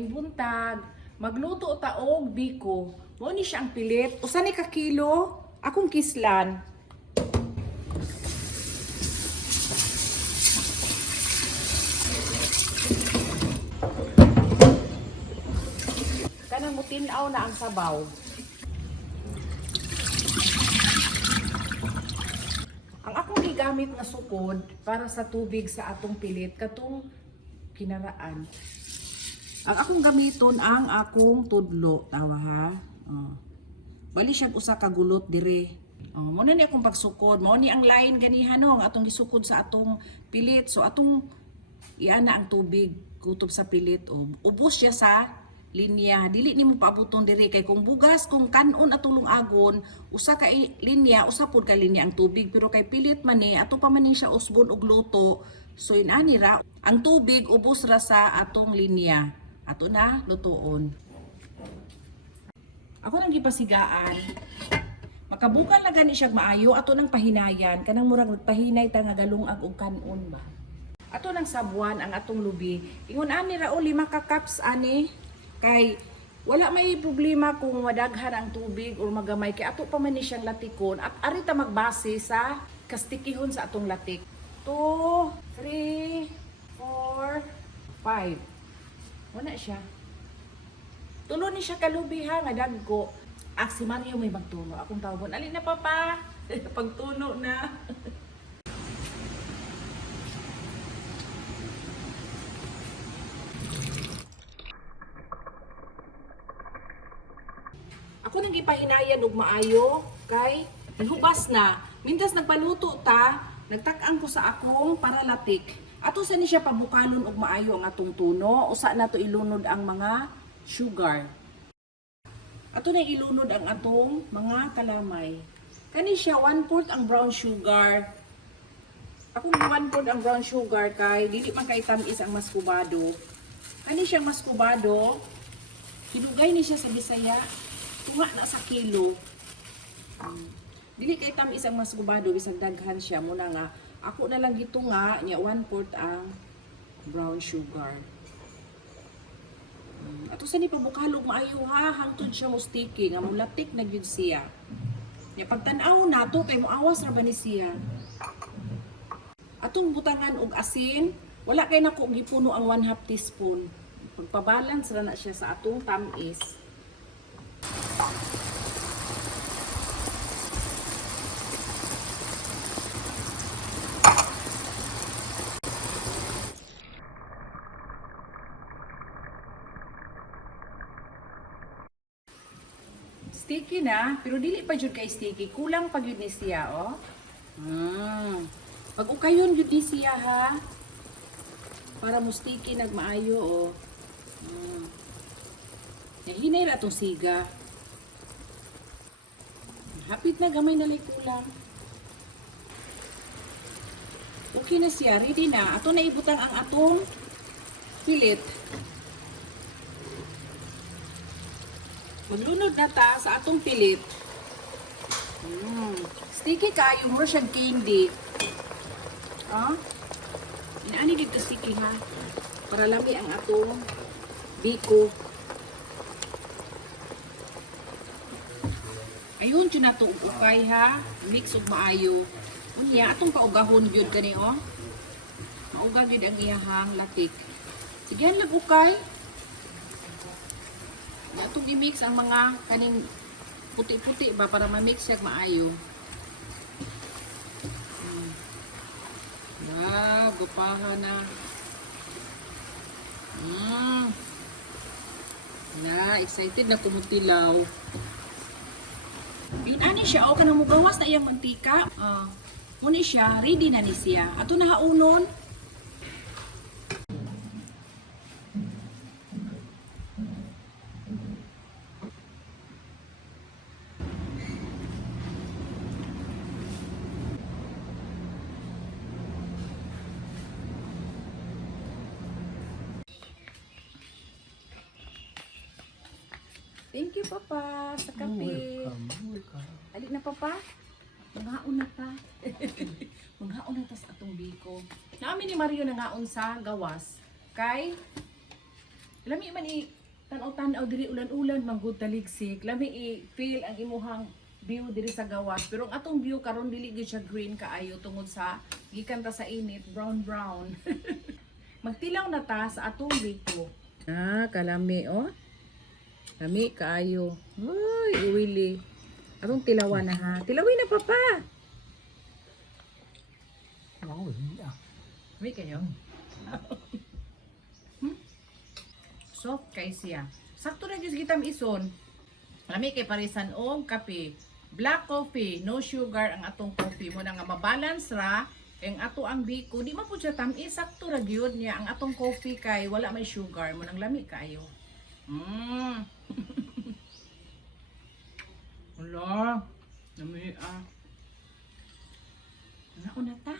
Maing buntag, magluto ta og biko. Mo ni siya ang pilit. Usa ni ka kilo akong kislan. Kanang mutinaw na ang sabaw. Ang akong gigamit na sukod para sa tubig sa atong pilit katong kinaraan. Ang akong gamiton ang akong tudlo, tawa ha. Oh. Bali siya usa ka gulot dire. Oh, mo na ni akong pagsukod, mo ni ang line ganihan no, ang atong gisukod sa atong pilit. So atong iana ang tubig kutob sa pilit o ubos siya sa linya. Dili nimo paabuton dire kay kung bugas kung kanon atulong agon, usa ka linya, usa pud ka linya ang tubig pero kay pilit man ni ato pa man ni siya usbon og luto. So inani ra ang tubig ubos ra sa atong linya. Ato na lutuon. Ako nang gipasigaan. Makabukan lang gani siya maayo ato nang pahinayan kanang murag nagpahinay ta nga galungag og kanon ba. Ato nang sabuan ang atong lubi. Ingon ani ra o 5 ka cups ani kay wala may problema kung madaghan ang tubig o magamay kay ato pa man ni siyang latikon at ari ta magbase sa kastikihon sa atong latik. 2, 3, 4, 5. Wala siya. Tulo ni siya kalubi ha nga dagko. Si Mario may magtuno. Akong tawgon, alin na papa? Pagtuno na. Ako nang gipahinayan og maayo kay hubas na. Mintas nagpaluto ta, nagtak-ang ko sa akong para latik. Ato sa ni siya pabukanon og maayo ang atong tuno. Usa na to ilunod ang mga sugar. Ato na ilunod ang atong mga kalamay. Kani siya 1/4 ang brown sugar. Ako 1/4 ang brown sugar kay dili man kay tamis ang maskubado. Kani siya maskubado. Hinugay ni siya sa Bisaya. Tunga na sa kilo. Dili kay tamis ang maskubado bisag daghan siya muna nga ako na lang gitunga niya 1/4 ang brown sugar. Ato sa ni pabukalog maayo ha hangtod siya mo sticky nga mulatik na gyud siya. Nya pagtan-aw nato kay moawas ra ba ni siya. Atong butangan og asin, wala kay nako gipuno ang 1/2 teaspoon. Pagpabalance ra na siya sa atong tamis. Sticky na, pero dili pa jud kay sticky. Kulang pa gyud ni siya, oh. Pag ukayon gyud ni siya ha. Para mo sticky nagmaayo, oh. Hinay ra tong siga. Hapit na gamay na lay kulang. Okay na siya, ready na. Ato na ibutang ang atong pilit. Maglunod na ta sa atong pilit. Sticky kayo, more siyang candy. Inaani dito sticky ha. Para lami ang atong biko. Ayun, yun na itong ukay ha. Mix og maayo. Unya, atong kaugahon yun gani oh. Maugah yun ang iyahang latik. Sige, lag ukay. Atong i-mix ang mga kaning puti-puti ba para ma-mix siya maayo. Gupahan na. Excited na kumutilaw. Yun ani siya, o kanang mugawas na iyang mantika. Muna siya, ready na ni siya. Ato na haunon. Thank you, Papa, sa kape. Alik na, Papa. Manghaon na ta. Manghaon na ta sa atong biko. Naami ni Mario nangaon sa gawas. Kay, Lami man i tanaw-tanaw diri ulan-ulan manggod taligsik. Lami i feel ang imuhang view diri sa gawas. Pero ang atong view karon dili gyud siya green kaayo tungod sa gikan ta sa init, brown. Magtilaw na ta sa atong biko. Kalami oh. Lami kaayo. Uy, uwili. Atong tilawan na ha. Tilawin na papa. Lami kayo. Soft kay siya. Sakto na gyud gitam ison. Lami kay parisan og kape. Black coffee, no sugar ang atong coffee mo na nga mabalance ra. Ang ato ang biko, di man pud siya tamis, sakto ra gyud niya ang atong coffee kay wala may sugar mo nang lami kayo. Wala. Lami ah. Ano na ta?